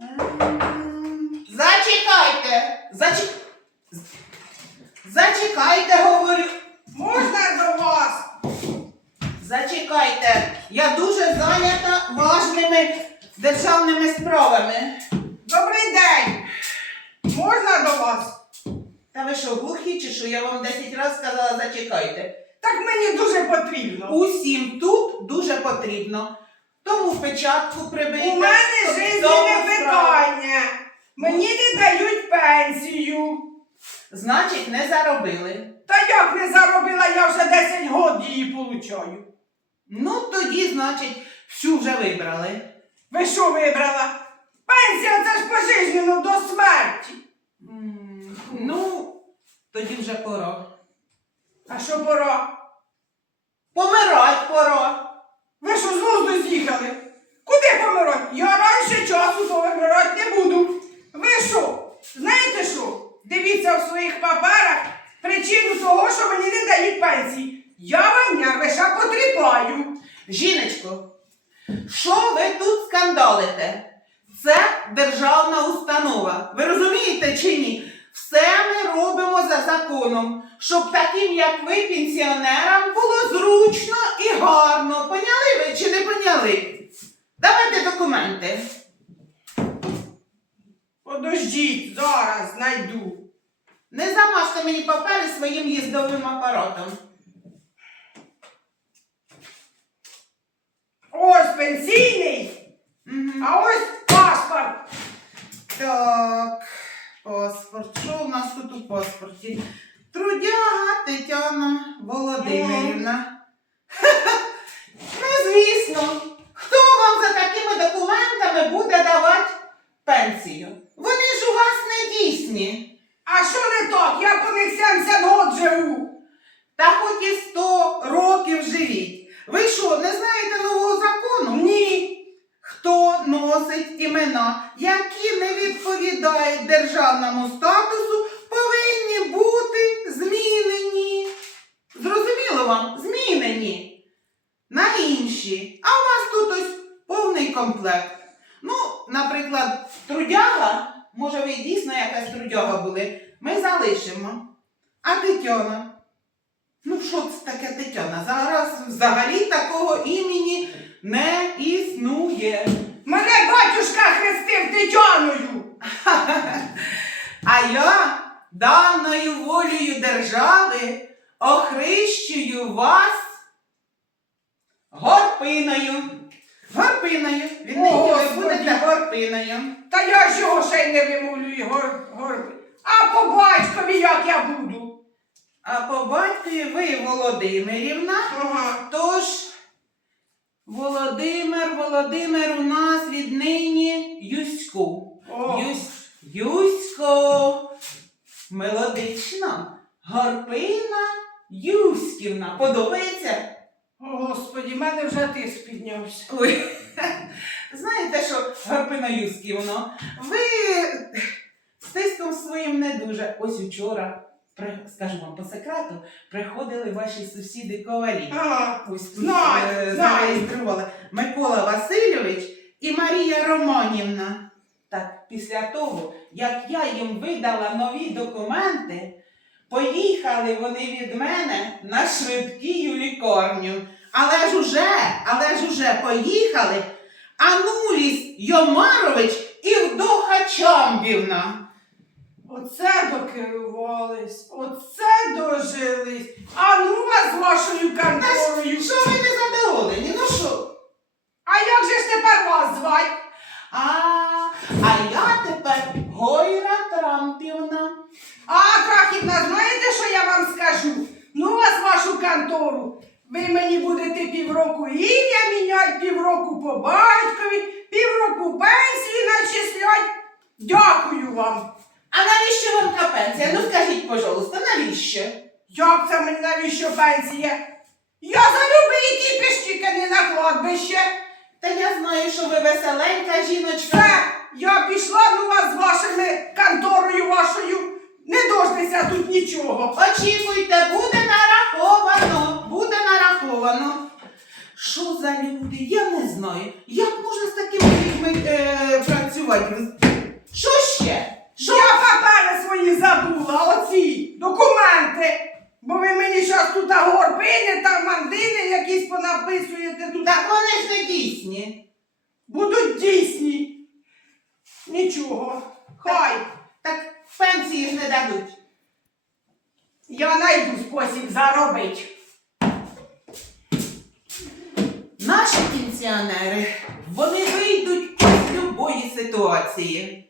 Ем, Зачекайте! Зачекайте, говорю. Можна до вас? Зачекайте. Я дуже зайнята важними державними справами. Добрий день. Можна до вас? Та ви що, глухі чи що? Я вам 10 разів сказала, зачекайте. Так мені дуже потрібно. Усім тут дуже потрібно. Тому печатку прибийте. У мене щоб Мені не дають пенсію. Значить, не заробили. Та як не заробила, я вже 10 років її получаю. Ну, тоді, значить, всю вже вибрали. Ви що вибрала? Пенсія це ж пожизненно до смерті. М, Ну, тоді вже пора. А що пора? Помирать пора. Ви що з глузду з'їхали? Куди помирати? Я раніше часу то вибирати не буду. Ви що? Знаєте що? Дивіться в своїх паперах причину того, що мені не дають пенсії. Я вам нервиша потріпаю. Жіночко, що ви тут скандалите? Це державна установа. Ви розумієте чи ні? Все ми робимо за законом, щоб таким, як ви, пенсіонерам, було зручно і гарно. Поняли ви чи не поняли? Давайте документи. Подождіть, зараз знайду. Не замазка мені папери своїм їздовим апаратом. Ось пенсійний, угу. а ось паспорт. Так, паспорт. Що у нас тут у паспорті? Трудяга Тетяна Володимирівна. Ну, звісно, хто вам за такими документами буде давати пенсію? Вони ж у вас не дійсні. А що не так? Я по них 70 років живу. Та хоч і 100 років живіть. Ви що, не знаєте нового закону? Ні. Хто носить імена, які не відповідають державному статусу, повинні бути змінені. Зрозуміло вам? Змінені на інші. А у вас тут ось повний комплект. Ну, наприклад, трудяга, може ви дійсно якась трудяга були, ми залишимо. А Тетяна? Ну, що це таке Тетяна? Зараз взагалі такого імені не існує. Мене батюшка хрестив Тетяною. А я даною волею держави охрещую вас горпиною. Горпиною. Ви Господи. будете горпиною. Та я ж його ще й не вимовлюю гор, горби. А по батькові як я буду? А по батькові ви Володимирівна. Ага. Тож, Володимир, Володимир у нас віднині Юсько. О. Юсь, Юсько. Мелодично. Горпина Юськівна. Подобається? О, Господі, в мене вже тиск піднявся. Ой. Знаєте що, Горпина Юськівна, ви з тиском своїм не дуже. Ось учора, скажу вам по секрету, приходили ваші сусіди ковалі. Тут Знаю, е, зареєстрували Микола Васильович і Марія Романівна. Так, після того, як я їм видала нові документи, поїхали вони від мене на швидкію лікарню. Але ж уже, але ж уже поїхали Ануліс Йомарович і Вдоха Чамбівна. Оце докерувались, оце дожились. А ну вас з вашою конторою. Що ви не задоволені? Ну що? А як же ж тепер вас звать? А, а я тепер Гойра Трампівна. А, Крахівна, знаєте, що я вам скажу? Ну вас вашу контору. Ви мені будете півроку ім'я міняти, півроку по батькові, півроку пенсії начислять. Дякую вам. А навіщо вам та пенсія? Ну скажіть, пожалуйста, навіщо? Як це мені навіщо пенсія? Я за любий кіпіш тільки не на кладбище. Та я знаю, що ви веселенька жіночка. Все, я пішла до вас з вашими конторою вашою. Не дождеться тут нічого. Очікуйте, буде нараховано, буде нараховано. Що за люди? Я не знаю. Як можна з такими людьми е, працювати? Що ще? Що? Я папери свої забула, оці документи. Бо ви мені зараз тут горбини та мандини якісь понаписуєте тут. Так вони ж не дійсні. Будуть дійсні. Нічого. Хай. Так пенсії ж не дадуть. Я найду спосіб заробити. Наші пенсіонери, вони вийдуть з любої ситуації.